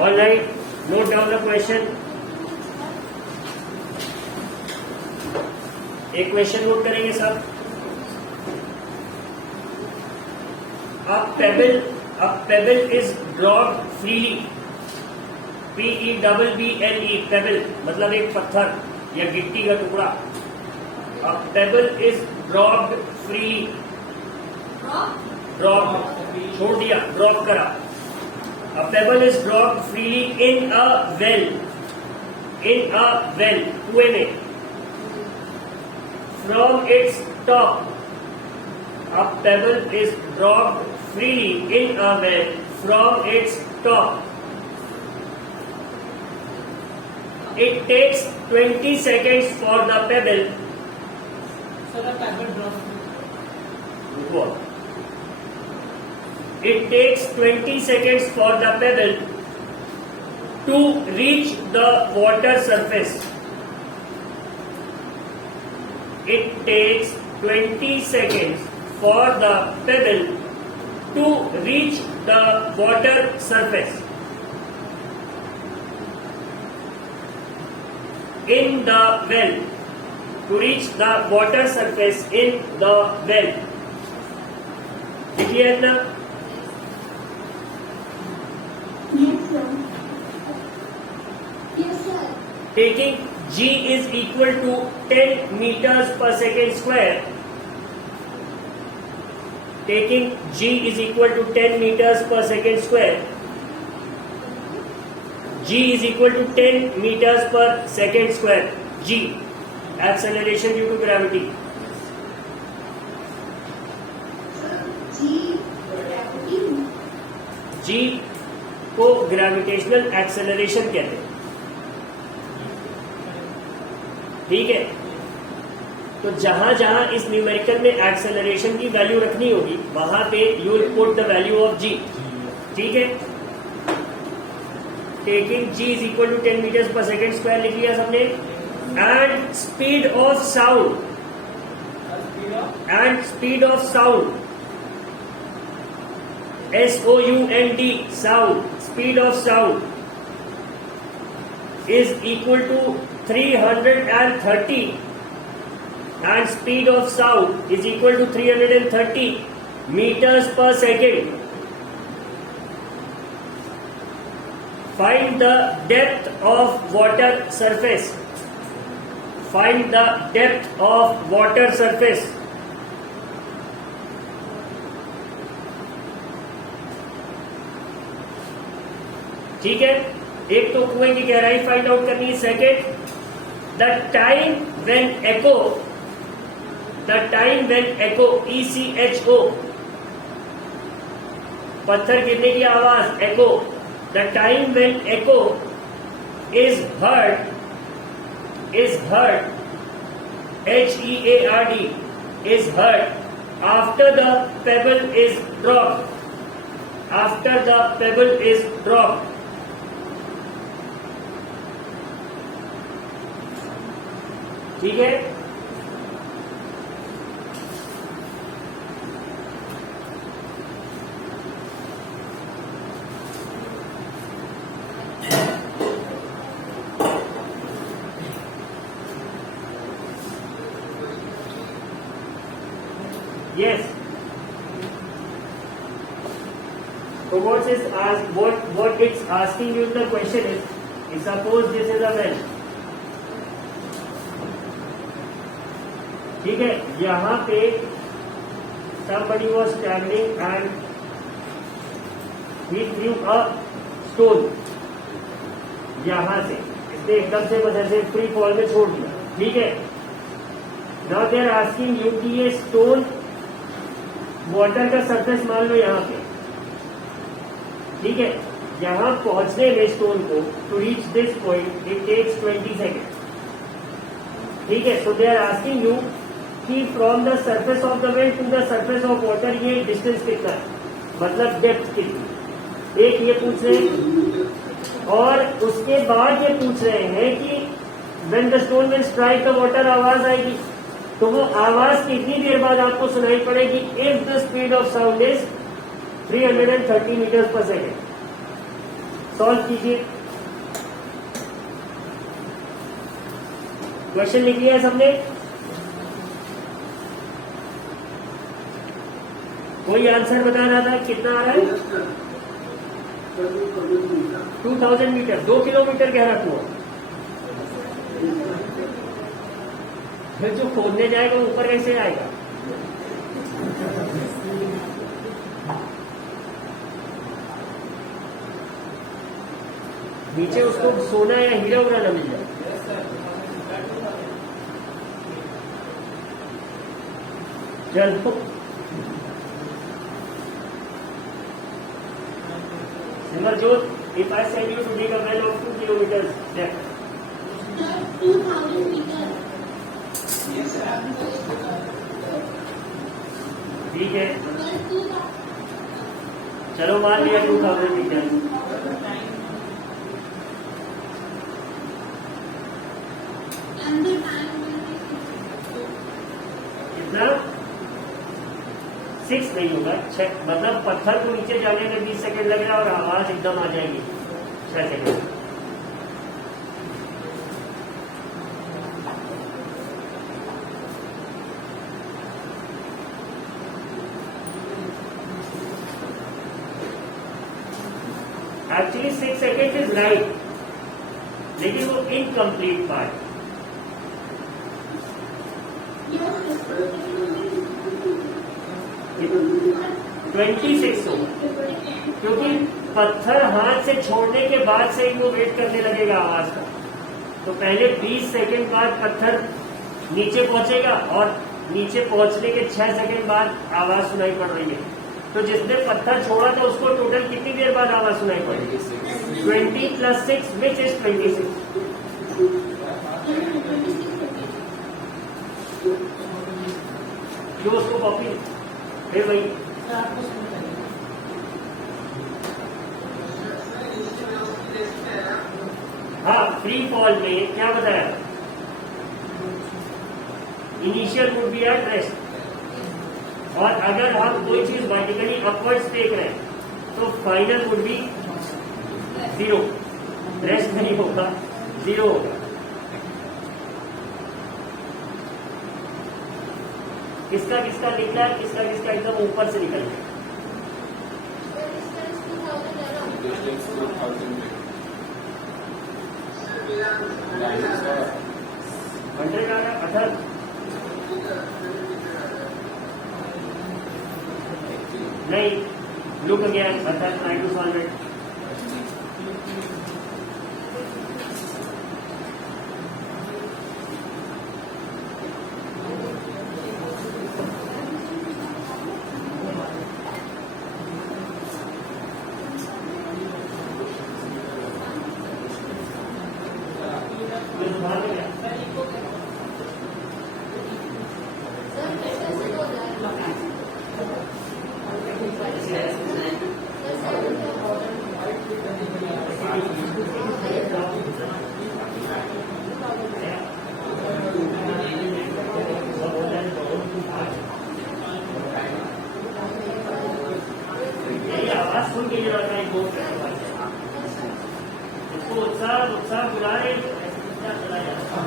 All right, note down the question. एक question note करेंगे सब। A pebble is dropped freely. PEBBLE, pebble मतलब एक पत्थर या गिट्टी का टुकड़ा। A pebble is dropped freely. Drop छोड़ दिया, ड्रॉप करा। A pebble is dropped freely in a well. In a well, कुएं में। From its top. A pebble is dropped freely in a well from its top. It takes 20 seconds for the pebble. So the pebble drops. It takes 20 seconds for the pebble to reach the water surface. It takes 20 seconds for the pebble to reach the water surface. In the well. To reach the water surface in the well. Clear na? Yes, sir. Yes, sir. Taking G is equal to 10 meters per second square. Taking G is equal to 10 meters per second square. G is equal to 10 meters per second square. G, acceleration due to gravity. G को gravitational acceleration कहते हैं। ठीक है, तो जहां जहां इस numerical में एक्सेलरेशन की वैल्यू रखनी होगी वहां पे you will put the value of G. ठीक है, taking G is equal to 10 metres per second square लिख लिया सबने। And speed of sound, SOUND, sound, speed of sound is equal to 330 and speed of sound is equal to 330 meters per second. Find the depth of water surface. Find the depth of water surface. ठीक है, एक तो कुएं की गहराई find out करनी है। Second, the time when echo, ECHO, पत्थर गिरने की आवाज echo, the time when echo is heard, HEARD, is heard after the pebble is dropped. ठीक है, yes. So what it's asking you, the question is suppose this is a well. ठीक है, यहाँ पे somebody was standing and he threw a stone. यहाँ से इसने एकदम से बस ऐसे फ्री फॉल में छोड़ दिया। ठीक है, now they are asking you कि ये स्टोन वाटर का सरफेस मान लो यहाँ पे। ठीक है, यहाँ पहुंचने में स्टोन को to reach this point it takes 20 second. ठीक है, so they are asking you कि from the surface of the well to the surface of water ये डिस्टेंस कितना है, मतलब डेप्थ कितनी। एक ये पूछ रहे हैं और उसके बाद ये पूछ रहे हैं कि when the stone will strike the water आवाज आएगी, तो वो आवाज कितनी देर बाद आपको सुनाई पड़ेगी if the speed of sound is 330 meters per second. Solve कीजिए। क्वेश्चन लिख लिया है सबने? कोई आंसर बता रहा था कितना आ रहा है? 2000 मीटर, 2 किलोमीटर गहरा कुआं। फिर जो खोदने जाएगा ऊपर कैसे आएगा? नीचे उसको सोना या हीरा उरा ना मिल जाए। चलो Simarjot, if I send you to dig a well of 2 kilometers depth, 2000 meters. ठीक है, चलो मान लिया 2000 मीटर। कितना? 6 नहीं होगा, 6 मतलब पत्थर को नीचे जाने में 20 सेकंड लगेगा और आवाज एकदम आ जाएगी 6 second. Actually 6 second is right, लेकिन वो इनकम्प्लीट पार्ट। Yes. 26 होगा, क्योंकि पत्थर हाथ से छोड़ने के बाद से ही वो वेट करने लगेगा आवाज का। तो पहले 20 सेकेंड बाद पत्थर नीचे पहुंचेगा और नीचे पहुंचने के 6 सेकेंड बाद आवाज सुनाई पड़ रही है। तो जिसने पत्थर छोड़ा था उसको टोटल कितनी देर बाद आवाज सुनाई पड़ेगी? 20 + 6 विच इज 26। जो उसको कॉपी फिर वही हाँ, फ्री फॉल में क्या बताया? Initial would be at rest, और अगर हम कोई चीज वर्टिकली अपवर्ड्स देख रहे हैं तो फाइनल वुड बी 0, रेस्ट नहीं होगा, 0 होगा। किसका किसका निकला है, किसका किसका एकदम ऊपर से निकल गया? हंड्रेड आ रहा, 18 नहीं, look again, 18 try to solve it. सुन के ये लड़का एक बहुत इसको उत्साह बुला रहे चला जाता।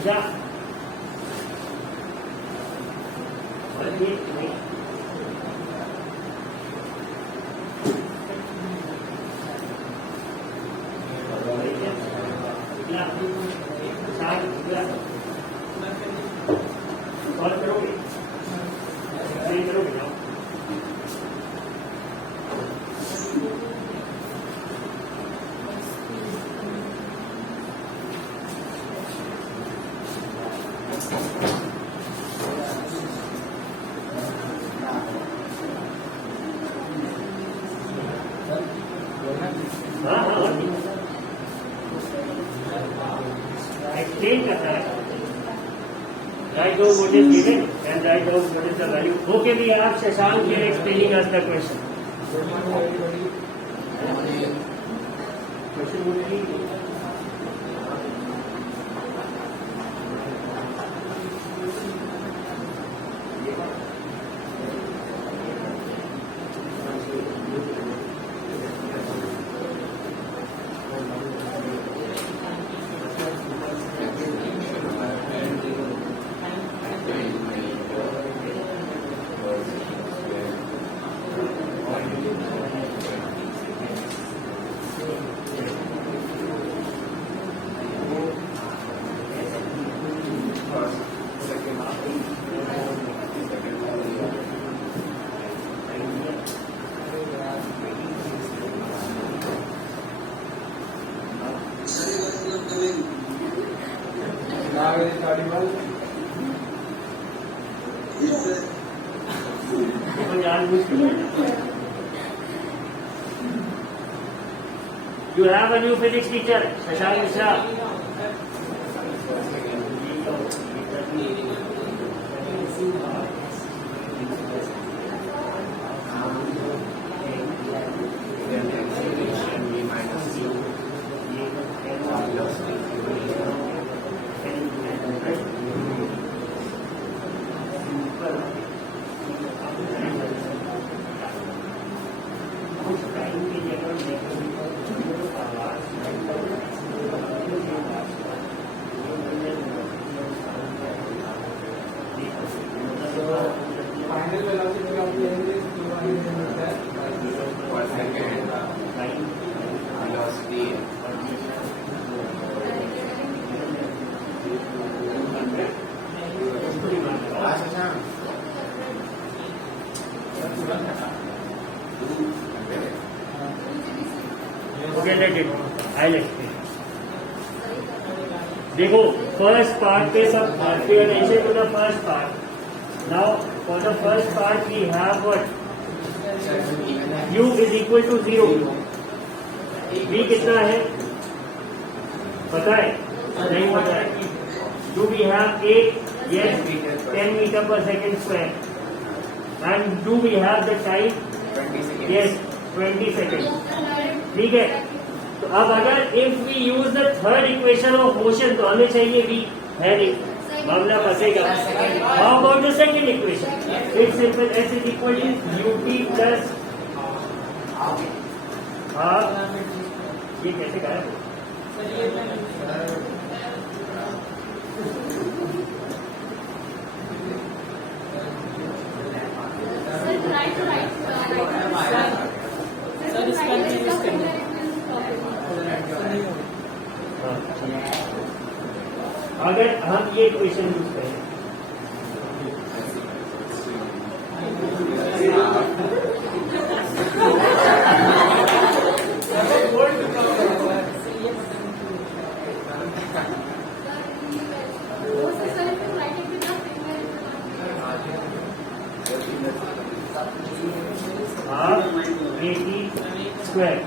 अच्छा और ये नहीं और करोगे नहीं करोगे ना हाँ हाँ एक्सप्लेन करता है write down what is given and write down what is the value. Okay, we have Shashank here explaining us the question. Question would be you have a new physics teacher, Shashank Mishra. Final velocity of the air is 200 meters per second. Velocity. Okay, let it. I'll explain. देखो first part पे सब pay attention to the first part. Now for the first part we have what? U is equal to 0. V कितना है? पता है? नहीं पता है. Do we have A? Yes. 10 meter per second square. And do we have the time? 20 seconds. Yes. 20 seconds. ठीक है. तो अब अगर if we use the third equation of motion तो हमें चाहिए V है नहीं मामला फंसेगा. How about the second equation? It's simple. S is equal to ut plus half. ये कैसे करा? अगर हम ये इक्वेशन यूज करें half eighty square.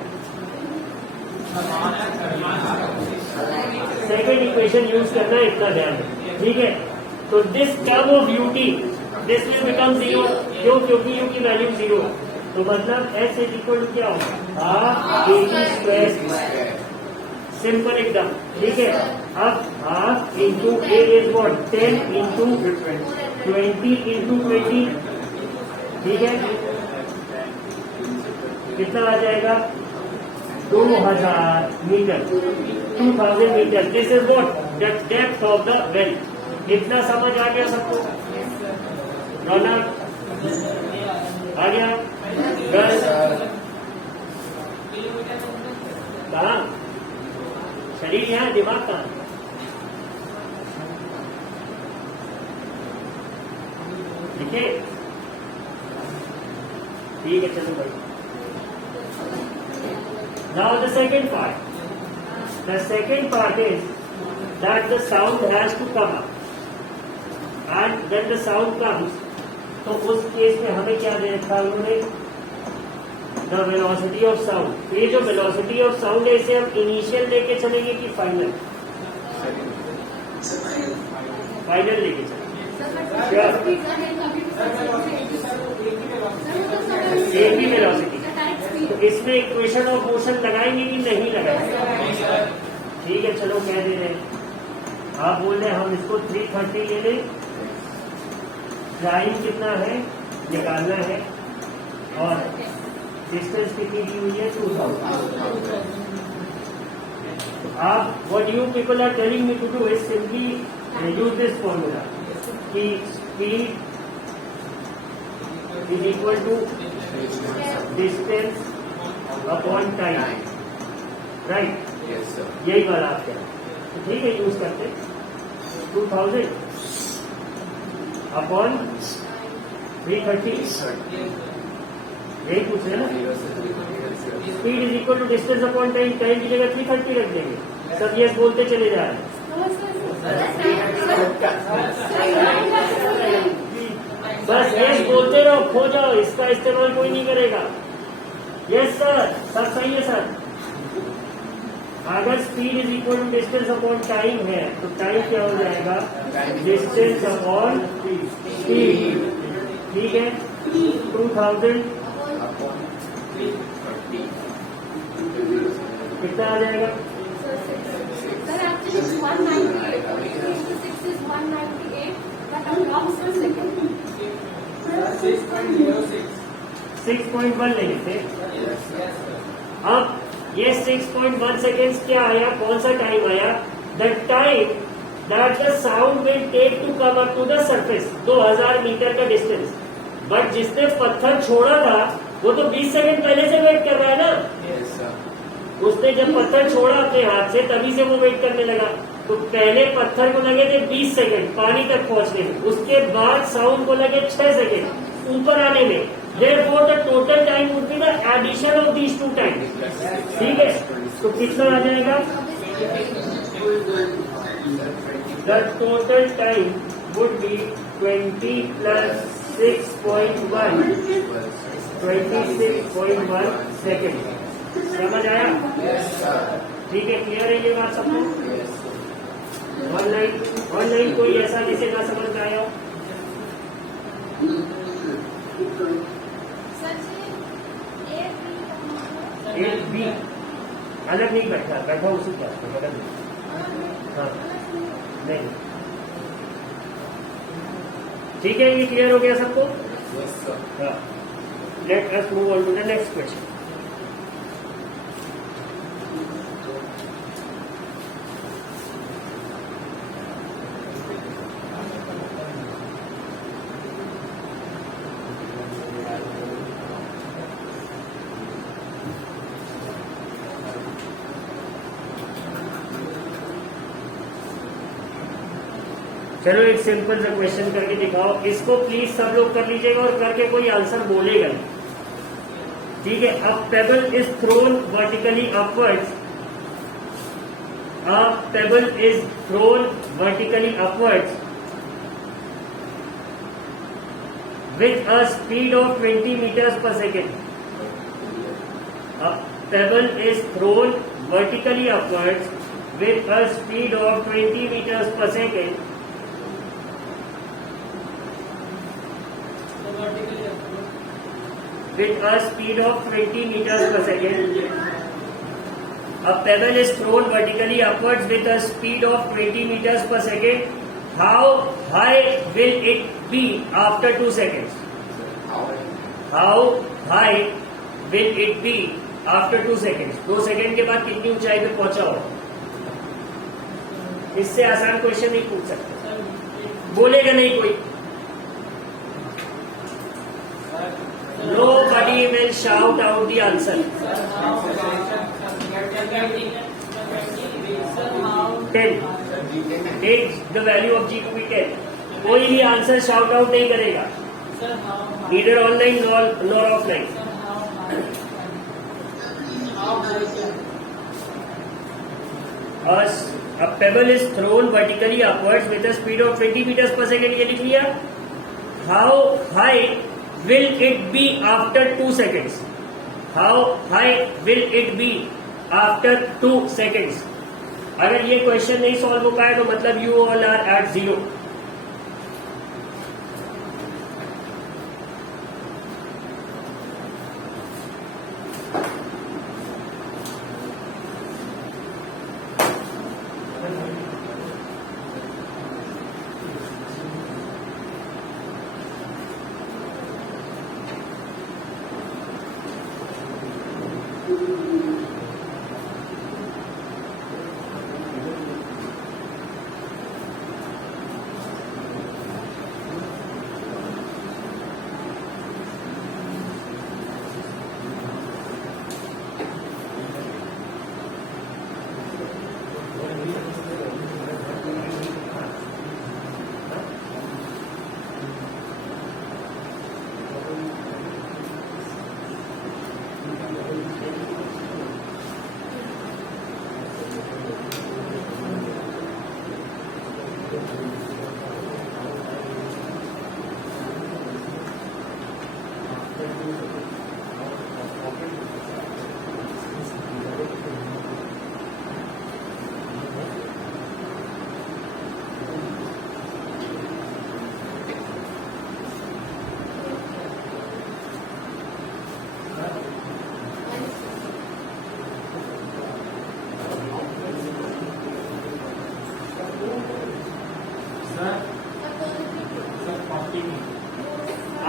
Second equation use करना है, इतना ध्यान है. ठीक है. तो this term of UT this will become 0. क्यों? क्योंकि यू की वैल्यू 0. तो मतलब एस इज इक्वल टू क्या होगा? Half eighty square. सिंपल एकदम. ठीक है. अब half into A is what? 10 into 20 into 20. ठीक है. कितना आ जाएगा? 2000 meter, 2000 meter. This is what the depth of the well. इतना समझ आ गया सबको? रौनक आ गया? गर्ल कहाँ? शरीर यहाँ, दिमाग कहाँ? लिखे? ठीक है, चलो भाई. Now the second part. The second part is that the sound has to come up. And when the sound comes, तो उस केस में हमें क्या दे रखा है उन्होंने? The velocity of sound. तो ये जो velocity of sound है इसे हम इनिशियल लेके चलेंगे कि फाइनल? फाइनल लेके चलेंगे. एक ही वेलोसिटी. तो इसमें इक्वेशन ऑफ मोशन लगाएंगे कि नहीं लगाएंगे? ठीक है, चलो कह दे रहे हैं. आप बोल रहे हैं हम इसको 330 ले लें. टाइम कितना है निकालना है और डिस्टेंस कितनी दी हुई है? 2000. आप what you people are telling me to do is simply use this formula कि speed is equal to distance upon time. Right? यही बात आप करें. तो ठीक है, यूज करते 2000 अपॉन 330. यही पूछ रहे ना? Speed is equal to distance upon time. Time की जगह 330 रख देंगे. सब यस बोलते चले जा रहे हैं. बस यस बोलते रहो, खो जाओ. इसका इस्तेमाल कोई नहीं करेगा. यस सर, सब सही है सर. अगर speed is equal to distance upon time है तो टाइम क्या हो जाएगा? Distance upon speed. ठीक है, 2000 कितना आ जाएगा? Sir, actually it's 198. 3 to 6 is 198. But I'm wrong, sir, second. 6.06. 6.1 ले लेते. अब ये 6.1 सेकेंड्स क्या आया? कौन सा टाइम आया? The time that the sound will take to come up to the surface. 2000 meter का डिस्टेंस. बट जिसने पत्थर छोड़ा था वो तो 20 सेकंड पहले से वेट कर रहा है ना. उसने जब पत्थर छोड़ा अपने हाथ से तभी से वो वेट करने लगा. तो पहले पत्थर को लगे थे 20 सेकंड पानी तक पहुंचने में. उसके बाद साउंड को लगे 6 सेकंड ऊपर आने में. Therefore, the total time would be the addition of these two times. ठीक है, तो कितना आ जाएगा? The total time would be 20 plus 6.1, 26.1 second. समझ आया? ठीक है, क्लियर है ये बात सबको? ऑनलाइन कोई ऐसा जिसे ना समझ में आया हो? एक बी अलग नहीं बैठा उसी क्लास में अलग नहीं. हाँ नहीं. ठीक है, ये क्लियर हो गया सबको? हाँ. Let us move on to the next question. चलो एक सिंपल सा क्वेश्चन करके दिखाओ. इसको प्लीज सब लोग कर लीजिएगा और करके कोई आंसर बोलेगा नहीं. ठीक है. अब payable is thrown vertically upwards. A pebble is thrown vertically upwards with a speed of 20 meters per second. A pebble is thrown vertically upwards with a speed of 20 meters per second. With a speed of 20 meters per second. A pebble is thrown vertically upwards with a speed of 20 meters per second. How high will it be after 2 seconds? How high will it be after 2 second, 2 second के बाद कितनी ऊंचाई पे पहुंचा हो? इससे आसान question नहीं पूछ सकते, बोलेगा नहीं कोई। Nobody will shout out the answer. 10. Take the value of G to be 10. कोई भी आंसर शाउट आउट नहीं करेगा, neither online nor offline. A pebble is thrown vertically upwards with a speed of 20 meters per second, ये लिख लिया। How high will it be after 2 seconds? How high will it be after 2 seconds? अगर ये question नहीं solve हो पाए तो मतलब you all are at 0।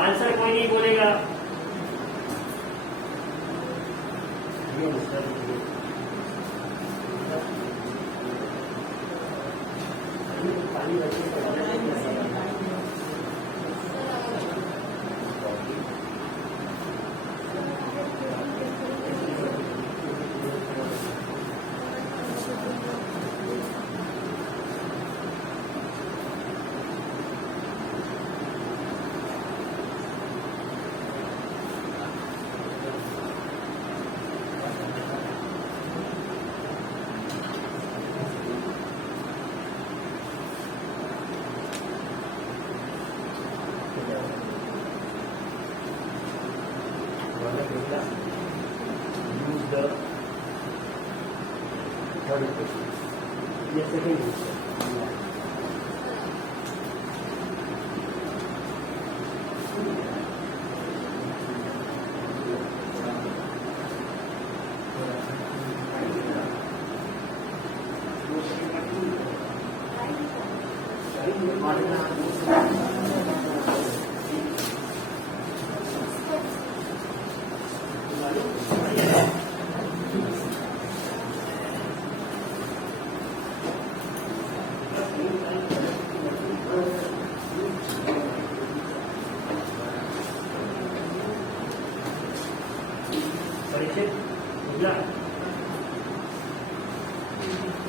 Answer कोई नहीं बोलेगा। Use the third equation. Yes, second equation. Parikshit बुझला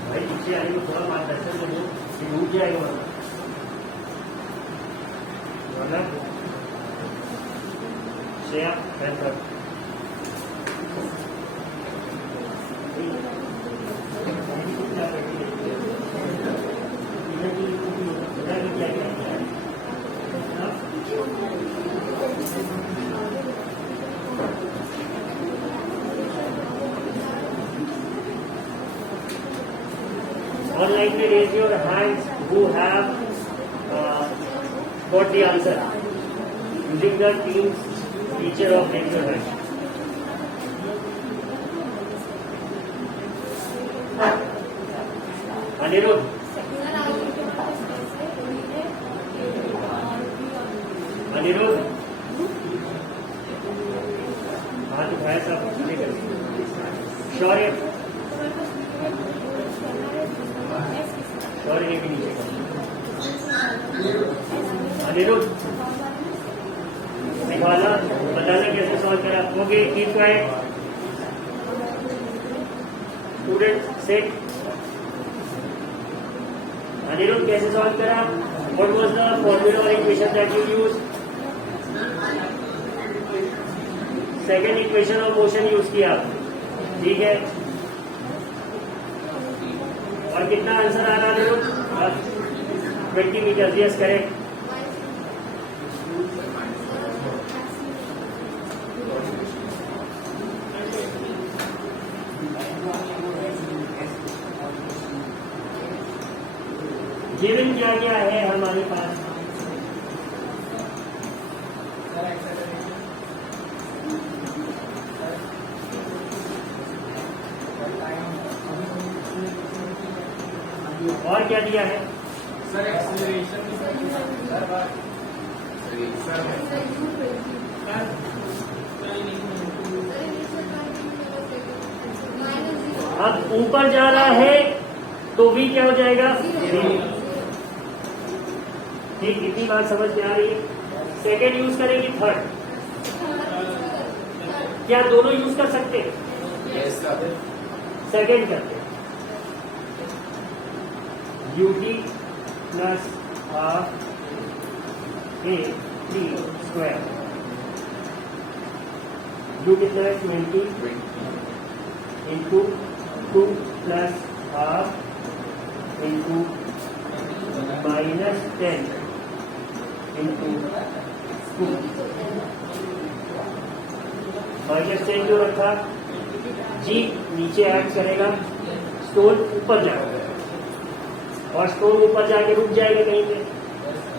भाई, पीछे आने को थोड़ा मार्गदर्शन तो दो, ये डूब जाएगा वरना श्रेया कर Online, raise your hands who have got the answer using the Teams feature of raise your hand. Anirudh, Anirudh, हाथ उठाया सब श्योर है? तो मेरे पास करना है श्योर है कि नीचे का? अनिरुद्ध निकाला, बताना कैसे सॉल्व करा। Okay, keep quiet student, set. Aniruddh कैसे सॉल्व करा? व्हाट वाज द फॉर्मूला और equation that you use? Second equation of motion use किया, ठीक है। और कितना आंसर आ रहा है? 20 मीटर। Yes, correct. गिवन क्या क्या है हमारे पास? Sir, acceleration. और क्या दिया है? Sir, acceleration. अब ऊपर जा रहा है तो v क्या हो जाएगा? ठीक, इतनी बात समझ में आ रही है। सेकेंड यूज करेंगे, थर्ड क्या दोनों यूज कर सकते हैं? Yes, sir. सेकेंड करते हैं, ut plus half a t square. u कितना है? 20 into 2 plus half into minus 10 into 2। Minus 10 जो रखा, जी नीचे ऐड करेगा, स्टोन ऊपर जाएगा और स्टोन ऊपर जाके रुक जाएगा कहीं पे,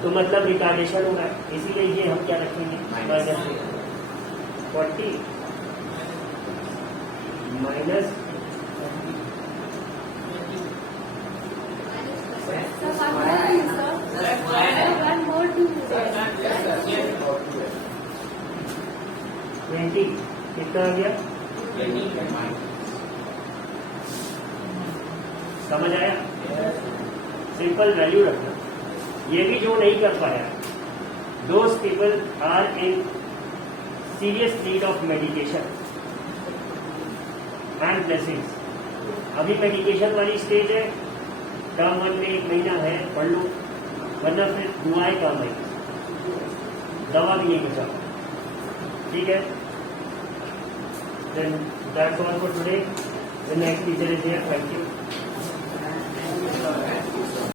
तो मतलब रिटार्डेशन होगा। इसीलिए ये हम क्या रखेंगे? Minus 40 minus one more to 20 कितना आ गया? समझ आया? सिंपल वैल्यू रखना। ये भी जो नहीं कर पाया, those people are in serious need of medication and blessings. अभी मेडिकेशन वाली स्टेज है, टर्म 1 में 1 महीना है, पढ़ लो, वरना फिर दुआएं काम आएगी, दवा भी नहीं बचा। ठीक है, then that's all for today. The next teacher is here. Thank you.